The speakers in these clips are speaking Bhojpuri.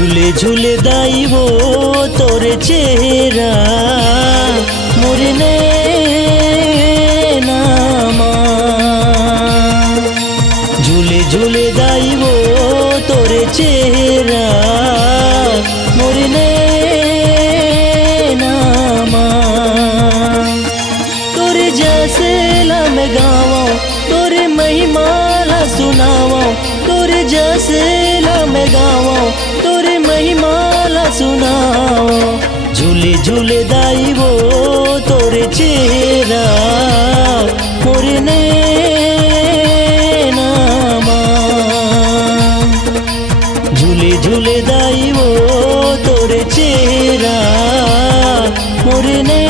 झूले झूले दाई वो तोरे चेहरा मोरे नैनामा। झूले झूले दाई वो तोरे चेहरा मोरे नैनामा। तोरे जैसे ला मैं गावा तोरे महिमा ला सुनावा। तोरे जैसे ला मैं गावा तोरे महिमा ला सुनाओ। झूले झूले दाई वो तोरे चेहरा मोरे नैनामा। झूले झूले दाई वो तोरे चेहरा मोरे नैनामा।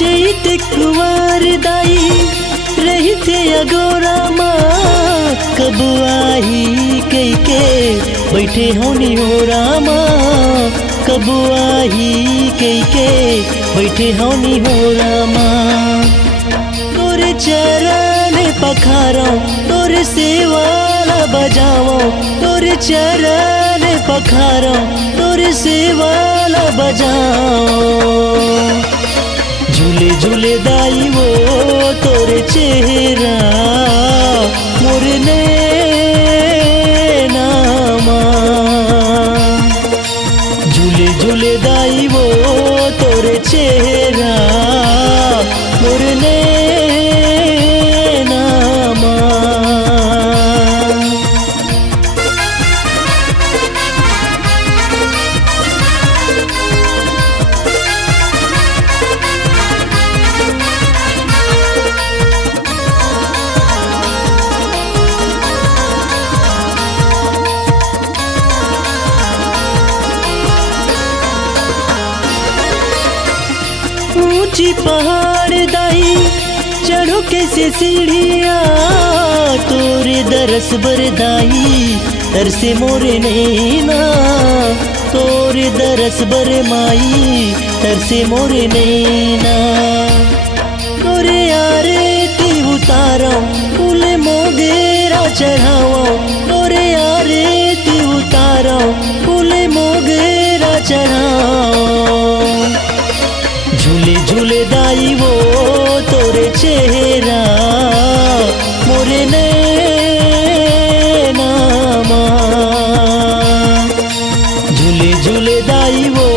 चैत कुंवर दाई रही थे अगोरा माँ। कब आई कई के बैठे होनी हो रामा। कब आई कई के बैठे होनी हो रामा। तोरे चरण पखारो तोरे सेवाला बजाओ। तोरे चरण पखारो तोरे सेवाला बजाओ। झूले झूले दाई वो तोरे चेहरा मोरे नैनामा। झूले झूले दाई वो तोरे चेहरा मोरे नैनामा। ऊंची पहाड़ दाई चढ़ो कैसे सीढ़िया। तोरे दरस बरदाई तरसे मोरे नैना। तोरे दरस बर माई तरसे मोरे नैना। तोरे आरती उतारो फूल मोगेरा चढ़ाओ। तोरे आरती उतारो फूल मोगेरा चढ़ाओ। झूले झूले दाई वो तोरे चेहरा मोरे नैनामा। झूले झूले दाई वो